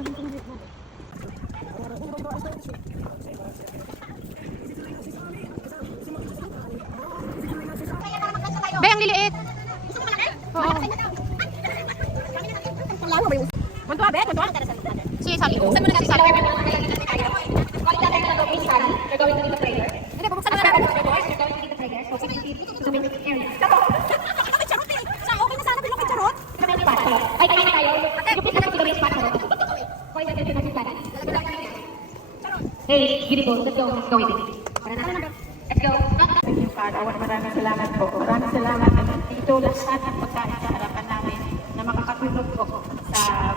Be, ang liliit. Oo. Kuntuwa, be? Kuntuwa? Si Sally. Saan mo na si Sally? Hindi, bubuksan mo na. Hey, beautiful. Let's go. Let's go with it. Let's go. Maraming salamat po. Maraming salamat. Ito lahat ng pagkain sa harapan namin na makakatulog po sa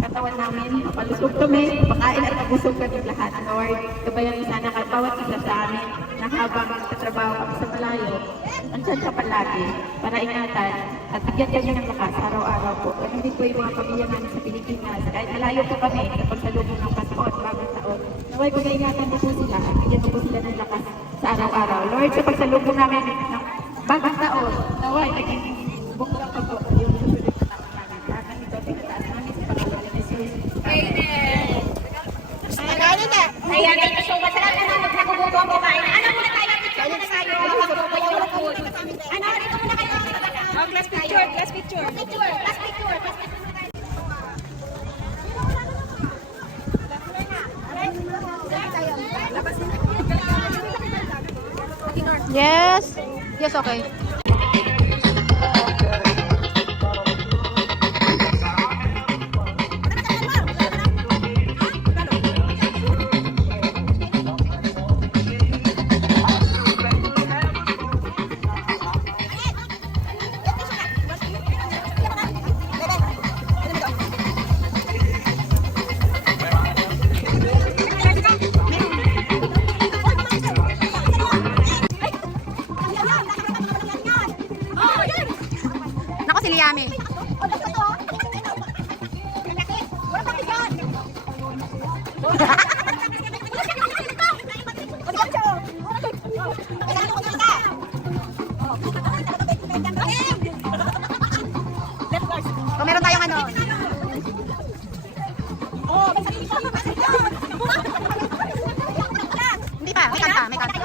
katawan namin. Mapalusog kami, makain at mabusog kami lahat. Lord, gabayan sana ka bawat isa sa amin na habang nagtatrabaho kami sa malayo, andyan ka palagi para ingatan at bigyan kami ng lakas araw-araw po. At hindi po yung mga pamilya namin sa Pilipinas. Kahit malayo po kami, napagsalubong ng Pasko at bagong taon. Naway kung naingatan mo po sila at bigyan mo po sila ng lakas sa araw-araw. Lord, sa pagsalubong namin ng bagong taon, naway naging buklang pa po yung susunod na taon namin. Lahat ng ito, pinataas namin sa pangalan ni Jesus. Amen. Ano na? Ayan, thank you so much. Salamat na magkakubuto ang kumain. Ano muna tayo? Picture muna tayo. Ano, dito muna kayo. Class picture, class picture. Picture, class picture. Yes. Yes, okay. Nako si Liame. Kung meron tayong ano. Hindi pa, may kanta, may kanta.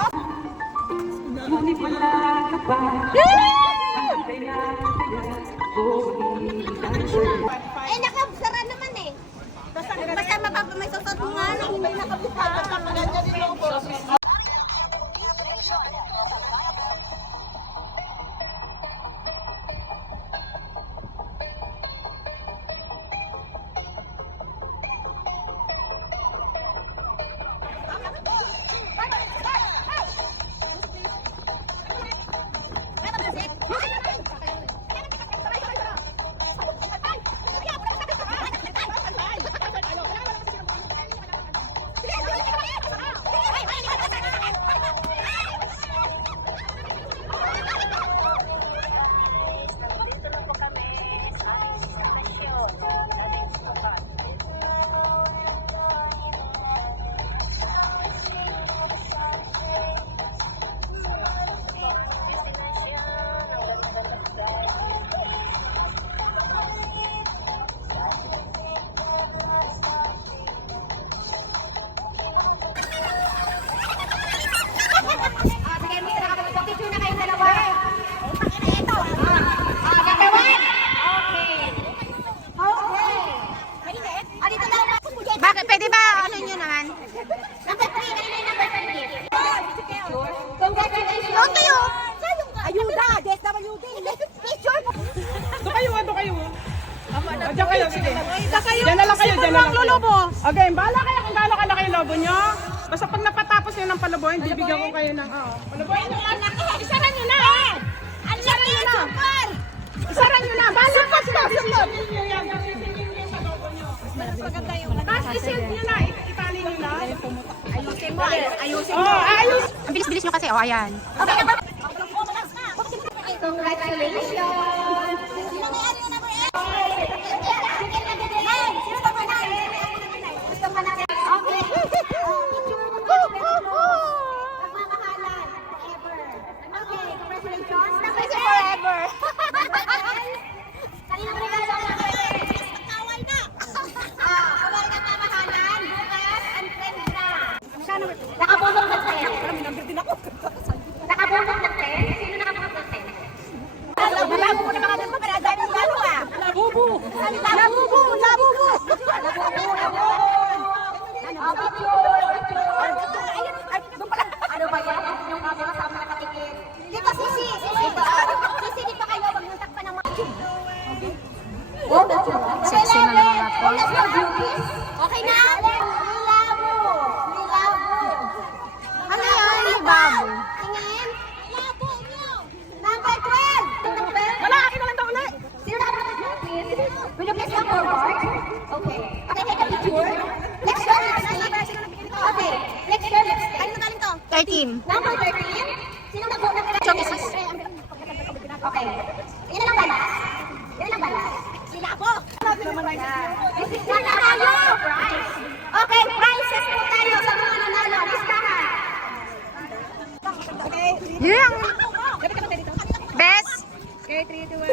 Eh, nakabsara naman eh. Basta may susot mo nga lang, hindi nakabsara. Bakit? Pwede ba ano nyo naman? Doon kayo. Ayuda, DSWD. Picture mo. Doon kayo. Diyan kayo, sige. Diyan na lang kayo, diyan na lang kayo. Lulubo. Okay, bahala kayo kung gaano kalaki yung lobo nyo. Basta pag napatapos nyo ng palubuhin, bibigyan ko kayo ng, palubuhin nyo lang. Isaran nyo na. Ang laki, super. Isaran nyo na, bahala ka sila. Tapos isil nyo na, itali nyo na. Ayusin mo. Ayusin mo. Ayos. Ang bilis-bilis nyo kasi. O, ayan. Congratulations. Kanina mo regalo. Kawal na. Okay. Yan lang balas. Yan lang balas. Sila po. Desisyon na tayo. Okay, prizes po tayo sa mga nanalo. Listahan. Yeah! Best! Okay, 3, 2, 1.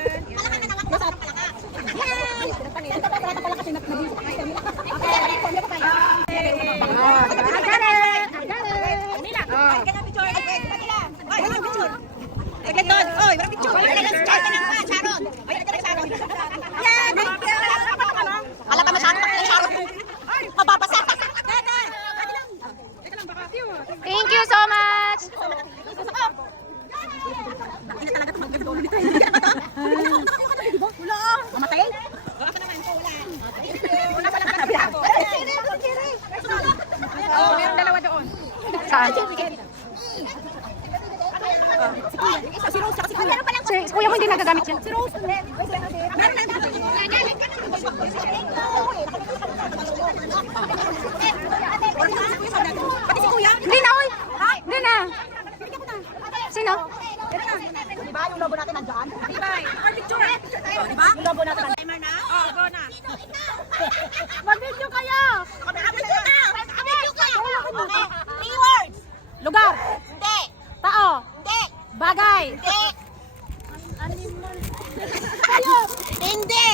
Wala ka masyado ng Sharon. Mababasa. Thank you so much! Mamatay? Oh, mayroong dalawa doon. Saan? Si kuya mo hindi nagagamit yan. Hindi na, oy! Hindi na! Sino? Diba yung logo natin nandyan? Diba? Diba? Yung logo natin nandyan. Timer na? Oh, go na. Mag-video kayo! Mag-video na! Mag-video kayo! Okay. 3 words! Lugar! Hindi! Tao! Hindi! Bagay! Hindi! Hayop! Hindi!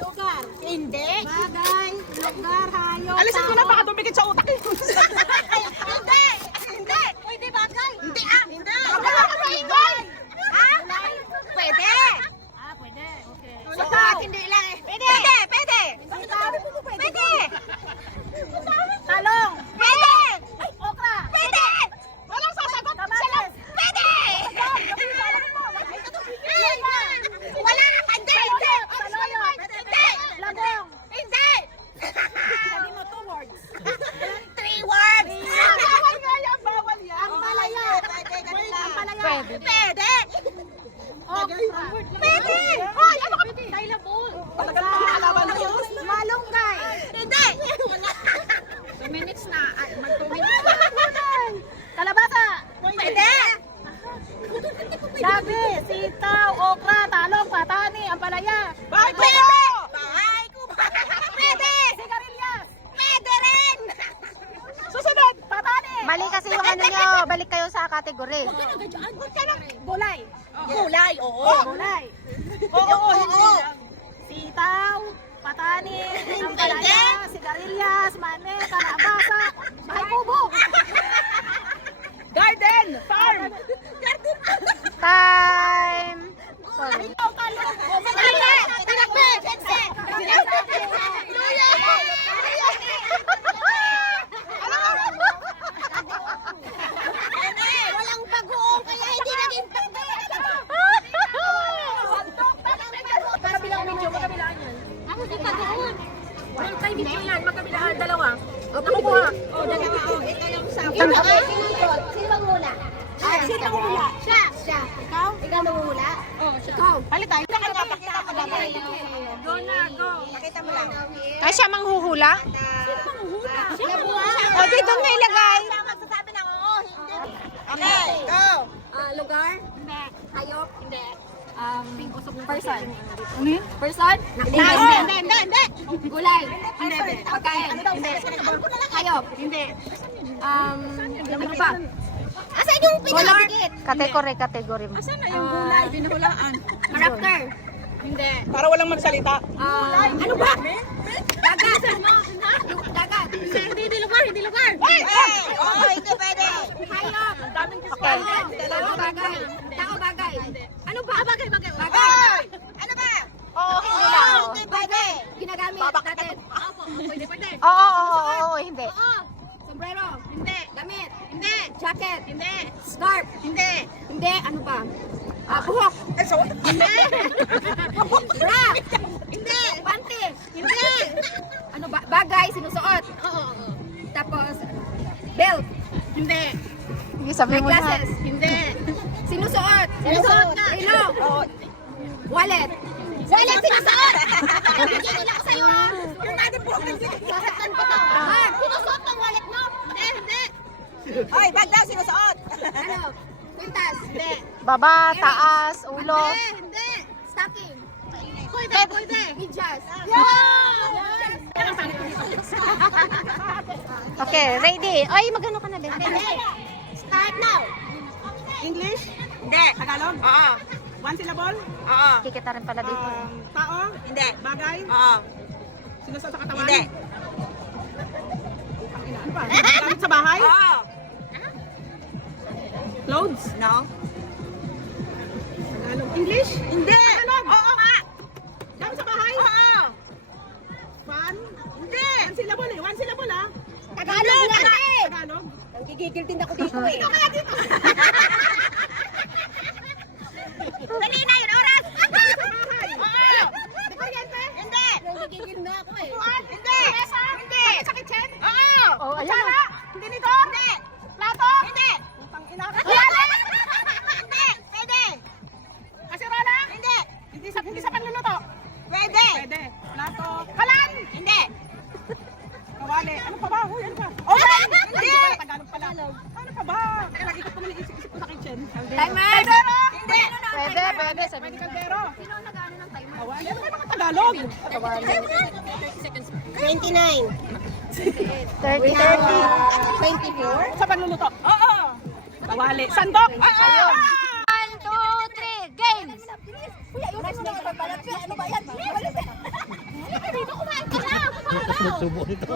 Lugar! Hindi! Bagay! Lugar! Hayop! Alisin ko na, baka dumikit sa utak. Hindi! Hindi! Pwede bagay! Hindi ah! Hindi! Bagay! Ha? Pwede! Ah, pwede. Okay. Sa hindi lang eh. Pwede! Pwede! Pwede! Pwede! Talong! Pwede! Ay, okra! Pwede! Walang sasagot! Sila! Pwede! Wala! Hindi! Hindi! Hindi! Labong! Hindi! Sabi mo 2 words. 3 words! Bawal yan. Ang palaya! Ang palaya! Pwede. Pwede! Pwede! Hoy, ano ka? Tailabol! Malunggay! Hindi! 2 minutes na. Mag-2 minutes na. Kalabasa! Pwede! Gabi, sitaw, okra, talong, patani, ampalaya. Bahay ko Pwede! ba? Bahay ko ba? Pwede! Sigarilyas! Pwede rin! Susunod. Patani! Mali kasi yung ano nyo. Balik kayo sa kategory. Gulay! Gulay, oo! Gulay! Oo. Sitaw, patani, ampalaya, sigarilyas, mane, kalabasa, bahay kubo! Garden. Farm. Time! Sorry. Walang pag-uong kaya hindi naging Magkabilang video, magkabilaan yan. Ako di pag-uong. Walang tayo video yan, magkabilaan, dalawa. Nakukuha. Oh, dalawa. Ito yung sa akin. Sino magmula? Sino magmula? Siya. Siya. Ikaw? Ikaw magmula? Oh, siya. Ikaw. Palit tayo. Pakita ko lang. Go na, go. Pakita mo lang. Ay, siya manghuhula? Sino magmula? O, dito na ilagay. Siya magsasabi ng oo, hindi. Okay, go. Lugar? Hindi. Hayop? Hindi. Person? Ano yun? Person? Hindi. Gulay? Hindi. Pagkain? Hindi. Hayop? Hindi. Ano pa? Asa yung pinakadikit? Kategory mo. Asan na yung gulay? Binuhulaan. Character? Hindi. Para walang magsalita. Ano ba? Dagat? Dagat? Hindi lugar, hindi lugar. Oo, hindi pwede. Hayop? Okay. Tao bagay? Tao bagay? Ano ba? Bagay. Hoy! Ano ba? Oo, hindi lang. Oo, hindi pwede. Ginagamit natin. Pwede. Oo, hindi. Sombrero? Hindi. Damit? Hindi. Jacket? Hindi. Scarf? Hindi. Hindi. Ano pa? Buhok? Hindi. Bra? Hindi. Panty? Hindi. Ano ba? Bagay sinusuot? Oo. Tapos, belt? Hindi. Sige, sabi mo na. Glasses? Hindi. Sinusuot? Sinusuot na. Ilong? Wallet? Wala sinusuot! Bigyan ko lang sa'yo ah! Yung natin po, sasaktan ko to. Sinusuot ng wallet mo? Hindi. Hoy, bag daw sinusuot! Ano? Quintas. Hindi. Baba, taas, ulo. Hindi. Stocking. Pwede, pwede. Medyas. Okay, ready. Ay, magano ka na, Ben? Start now. English? Hindi. Tagalog? Oo. One syllable? Oo. Kikita rin pala dito. Tao? Hindi. Bagay? Oo. Sinusuot sa katawan? Hindi. Ano pa? Gamit sa bahay? Oo. Clothes? No. Tagalog? English? Hindi. Tagalog? Oo nga. Gamit sa bahay? Oo. Fan? Hindi. One syllable eh. One syllable ah. Tagalog nga eh. Tagalog? Nanggigigil din ako dito eh. Ito kaya dito. Dali na yun, oras. Oo. Kuryente? Hindi. Nanggigigil na ako eh. Hindi. Hindi. Sa kitchen? Oo. Oh, ayan Kutsara? na. Hindi nito? Hindi. Plato? Hindi. Putang ina. Hindi. Pwede. Kasirola? Hindi. Hindi sa panluluto? Pwede. Pwede. Plato? Kalan? Hindi. Kawali. Ano pa ba? Uy, ano pa? Oven. Hindi. Hindi. Tagalog pala. Ano pa ba? Teka lang, ikot ko muna isip ko sa kitchen. Timer. Kaldero. Hindi. Pwede, pwede. Sabi Pwede niya. kaldero. Kawali. Ano ba mga Tagalog? 29. 30. 24. Sa panluluto? Oo. Kawali. Sandok? Ayun. 1, 2, 3, games! Kuya, yung mas na pagbalat. Ano ba yan? Dito kumain ka na. Subo nito.